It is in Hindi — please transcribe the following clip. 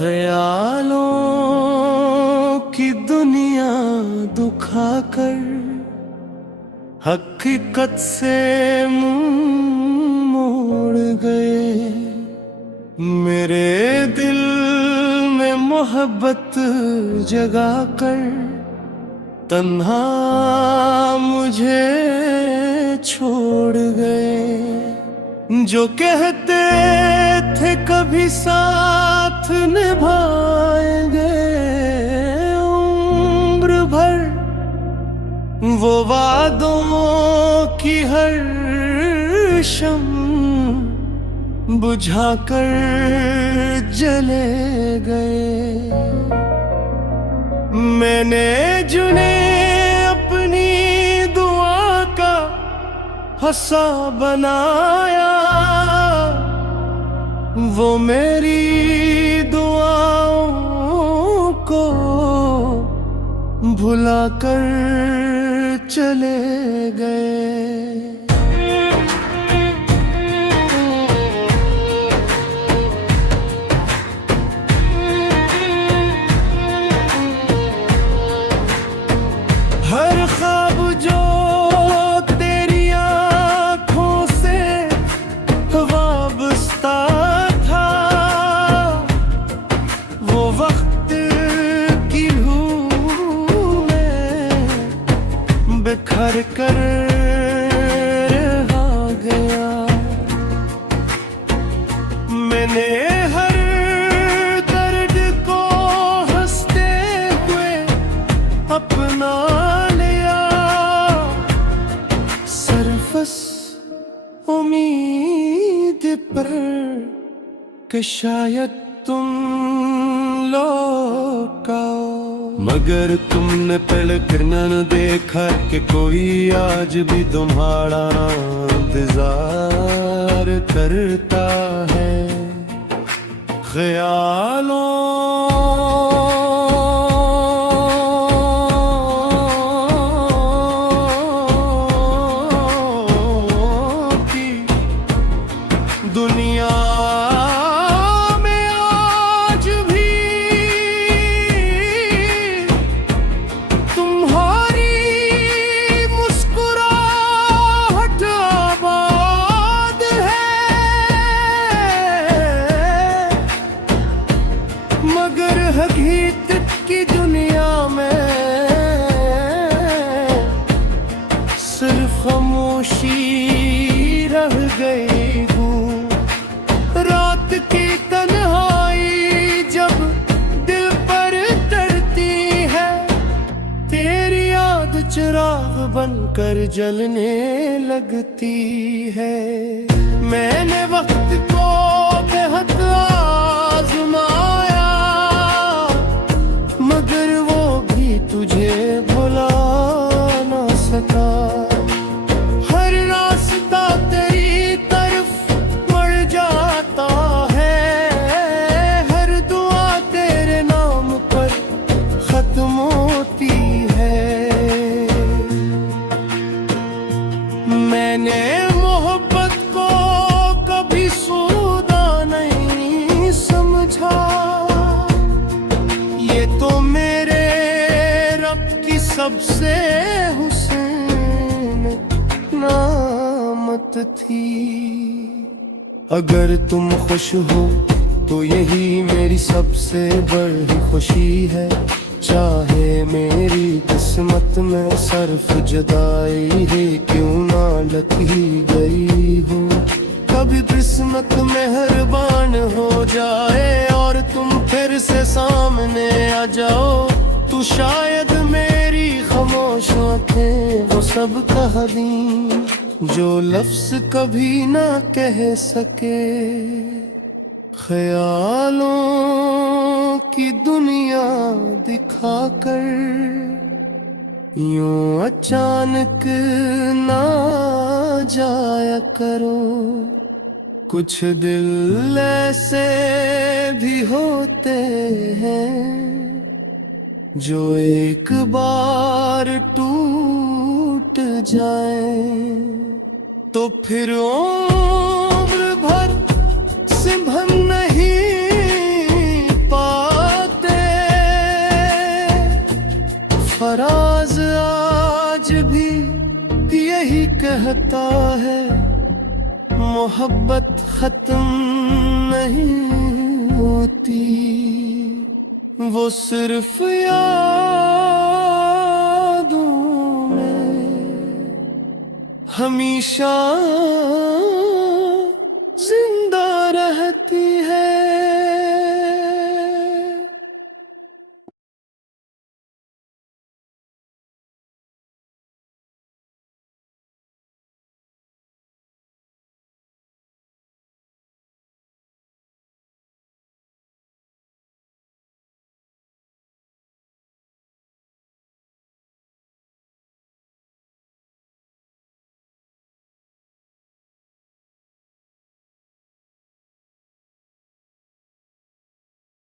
ख्यालों की दुनिया दुखा कर हकीकत से मुंह मोड़ गए। मेरे दिल में मोहब्बत जगा कर तन्हा मुझे छोड़ गए। जो कहते थे कभी साथ निभाएंगे उम्र भर, वो वादों की हर शम्म बुझाकर जले गए। मैंने जिन्हें अपनी दुआ का हंसा बनाया, वो मेरी दुआओं को भुलाकर चले गए। हर ख्वाब जो तेरी आँखों से वाबस्ता था, वो वक्त की धूल में बिखर कर रह गया। मैंने हर दर्द को हंसते हुए अपना उम्मीद पर कि शायद तुम लौट आओ, मगर तुमने पलक न देखा कि कोई आज भी तुम्हारा इंतजार करता है। ख्यालों दुनिया में आज भी तुम्हारी मुस्कुराहट आबाद है, मगर हकीकत की दुनिया में सिर्फ खामोशी रह गई। रात की तन्हाई जब दिल पर तरती है, तेरी याद चिराग बनकर जलने लगती है। मैंने वक्त को बेहद आजमाया, मगर वो भी तुझे भुला ना सका। हर रास्ता तेरी तरफ मर जाता है, हर दुआ तेरे नाम पर खत्म होती है। मैंने मोहब्बत को कभी सौदा नहीं समझा, ये तो मेरे रब की सबसे हुस्न नामत थी। अगर तुम खुश हो तो यही मेरी सबसे बड़ी खुशी है, चाहे मेरी किस्मत में सर्फ जुदाई है क्यों ना लगी गई हो। कभी किस्मत मेहरबान हो जाए और तुम फिर से सामने आ जाओ, तो शायद मेरी खामोश आंखें वो सब कह दी जो लफ्ज कभी ना कह सके। ख्यालों की दुनिया दिखाकर यूं अचानक ना जाया करो, कुछ दिल ऐसे भी होते हैं जो एक बार टूट जाए तो फिर उम्र भर सिंभन नहीं पा मोहब्बत खत्म नहीं होती, वो सिर्फ यादों में हमेशा जिंदा रहती